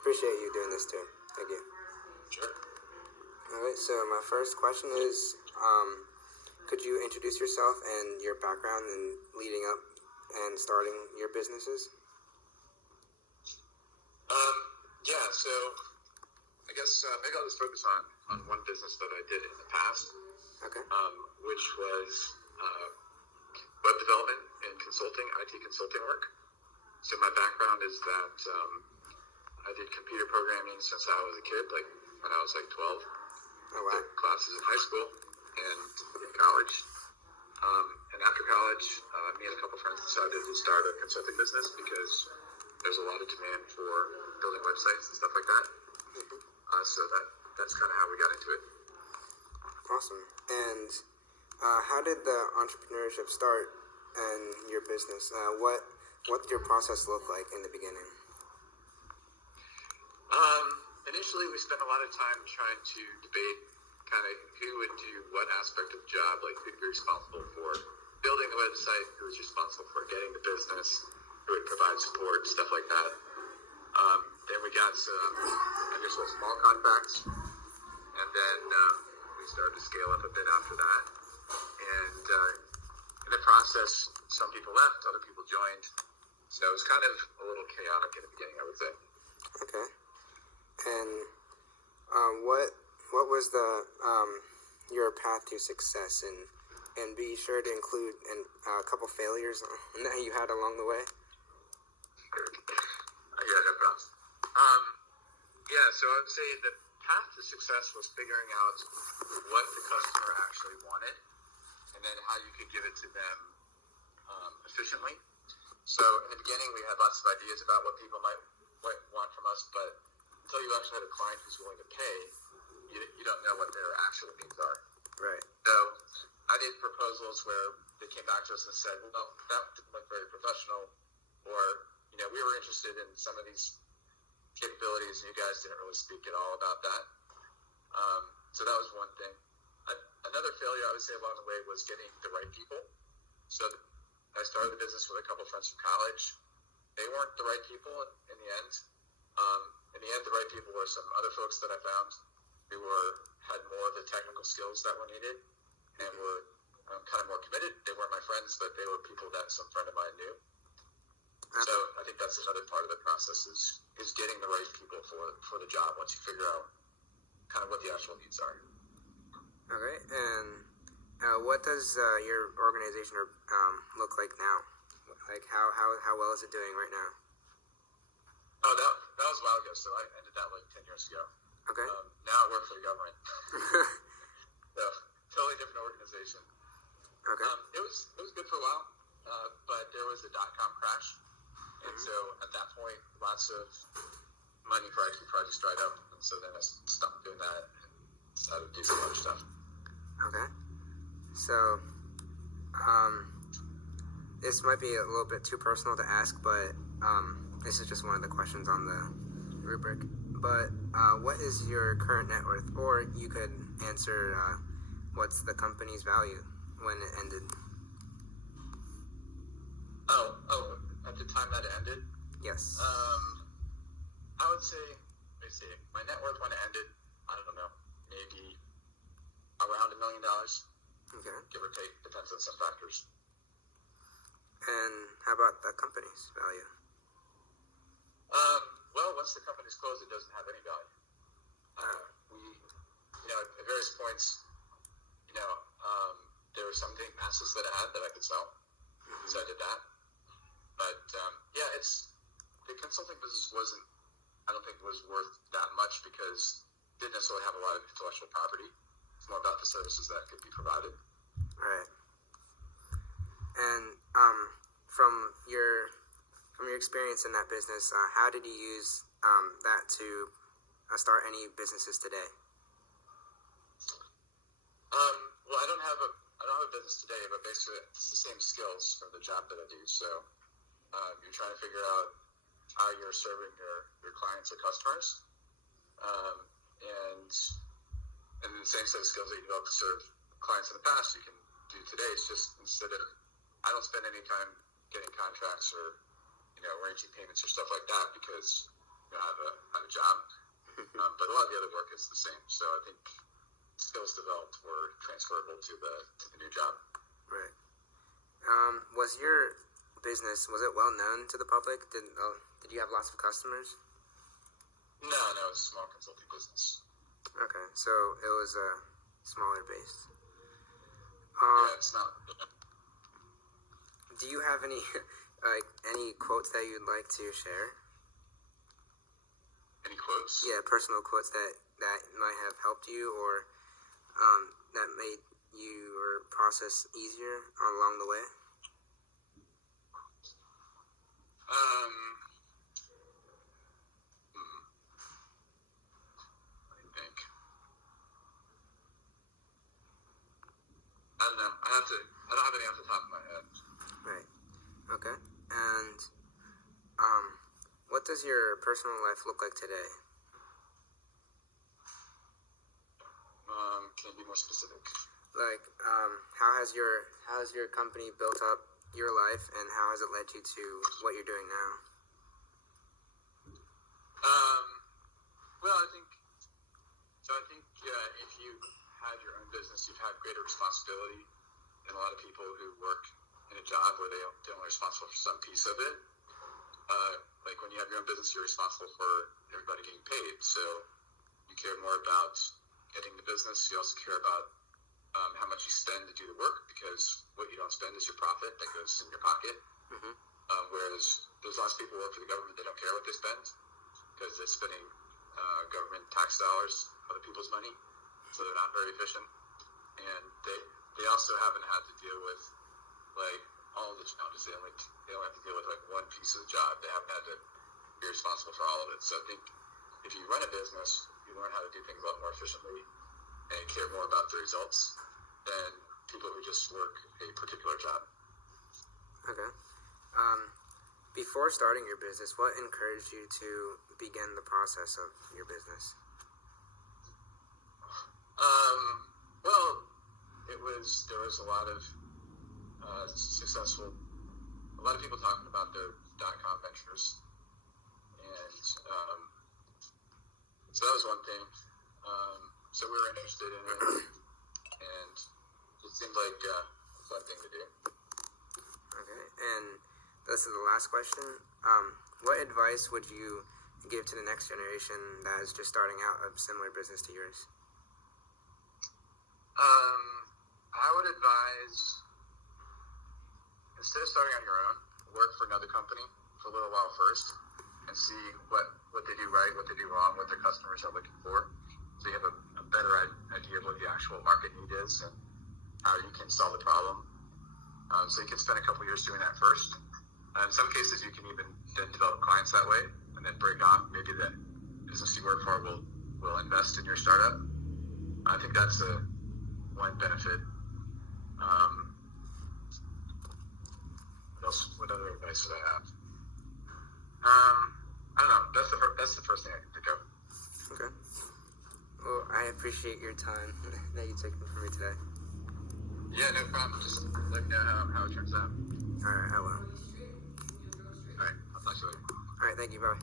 Appreciate you doing this too. Thank you. Sure. All right. So my first question is, could you introduce yourself and your background in leading up and starting your businesses? Yeah, so I guess maybe I'll just focus on one business that I did in the past, Okay. which was web development and consulting, IT consulting work. So my background is that I did computer programming since I was a kid, like when I was like 12. Oh, wow. Did classes in high school and in college. And after college, me and a couple friends decided to start a consulting business because there's a lot of demand for building websites and stuff like that. So that's kind of how we got into it. Awesome. And how did the entrepreneurship start in your business? What did your process look like in the beginning? Initially, we spent a lot of time trying to debate kind of who would do what aspect of the job, like who'd be responsible for building the website, who was responsible for getting the business, who would provide support, stuff like that. Then we got some initial small contracts, and then we started to scale up a bit after that. And in the process, some people left, other people joined. So it was kind of a little chaotic in the beginning, I would say. Okay. And what was the your path to success, and be sure to include a couple failures that you had along the way? Yeah, no problem. Yeah, so I would say the path to success was figuring out what the customer actually wanted, and then how you could give it to them efficiently. So in the beginning, we had lots of ideas about what people might want from us, but until you actually have a client who's willing to pay, you don't know what their actual needs are. Right. So I did proposals where they came back to us and said, well, that didn't look very professional, or, we were interested in some of these capabilities, and you guys didn't really speak at all about that. So that was one thing. Another failure, I would say, along the way was getting the right people. So I started the business with a couple of friends from college. They weren't the right people in the end. In the end, the right people were some other folks that I found who had more of the technical skills that were needed and were kind of more committed. They weren't my friends, but they were people that some friend of mine knew. So I think that's another part of the process is getting the right people for the job once you figure out kind of what the actual needs are. Okay. And what does your organization look like now? Like how well is it doing right now? Oh, that was a while ago. So I ended that like 10 years ago. Okay. Now I work for the government. So totally different organization. Okay. It was good for a while, but there was a .com crash. And so at that point, lots of money for IT projects dried up. And so then I stopped doing that and decided to do some other stuff. Okay. So, this might be a little bit too personal to ask, but this is just one of the questions on the rubric. But what is your current net worth? Or you could answer what's the company's value when it ended? Oh, at the time that it ended? Yes. I would say, let me see, my net worth when it ended, I don't know, maybe around $1 million. Okay. Give or take, depends on some factors. And how about the company's value? Well, once the company's closed, it doesn't have any value. At various points, there were some assets that I had that I could sell, so I did that. But the consulting business I don't think it was worth that much because it didn't necessarily have a lot of intellectual property. It's more about the services that could be provided. Right. And from your experience in that business, how did you use that to start any businesses today? Well, I don't have a business today, but basically it's the same skills for the job that I do. So you're trying to figure out how you're serving your clients or customers, and the same set of skills that you developed to serve clients in the past you can do today. It's just I don't spend any time getting contracts or arranging payments or stuff like that because have a job. But a lot of the other work is the same. So I think skills developed were transferable to the new job. Right. Was your business, was it well known to the public? Did you have lots of customers? No, it's a small consulting business. Okay, so it was smaller based. Yeah, it's not. Do you have any any quotes that you'd like to share? Any quotes? Yeah, personal quotes that might have helped you or that made your process easier along the way. Let me think. I don't know. I don't have any off the top of my head. Right. Okay. And what does your personal life look like today? Can you be more specific? Like, how has your company built up your life, and how has it led you to what you're doing now? Well, I think if you had your own business, you've had greater responsibility than a lot of people who work in a job where they're only responsible for some piece of it. Like when you have your own business, you're responsible for everybody getting paid. So you care more about getting the business. You also care about how much you spend to do the work, because what you don't spend is your profit that goes in your pocket. Mm-hmm. Whereas there's lots of people who work for the government, they don't care what they spend because they're spending government tax dollars, other people's money, so they're not very efficient. And they also haven't had to deal with like all the challenges. They only have to deal with like one piece of the job. They haven't had to be responsible for all of it. So I think if you run a business, you learn how to do things a lot more efficiently and care more about the results than people who just work a particular job. Okay. Before starting your business, what encouraged you to begin the process of your business? Well, there was a lot of a lot of people talking about their .com ventures, and so that was one thing. So we were interested in it, and it seemed like a fun thing to do. Okay, and this is the last question. What advice would you give to the next generation that is just starting out a similar business to yours? I would advise, instead of starting on your own, work for another company for a little while first and see what they do right, what they do wrong, what their customers are looking for, so you have a better idea of what the actual market need is and how you can solve the problem. So you can spend a couple years doing that first. In some cases, you can even then develop clients that way and then break off. Maybe the business you work for will invest in your startup. I think that's one benefit. What other advice would I have? I don't know. That's the first thing I can think of. Okay. Well, I appreciate your time that you took for me today. Yeah, no problem. Just let me know how it turns out. All right, I will. All right, I'll talk to you later. All right, thank you. Bye.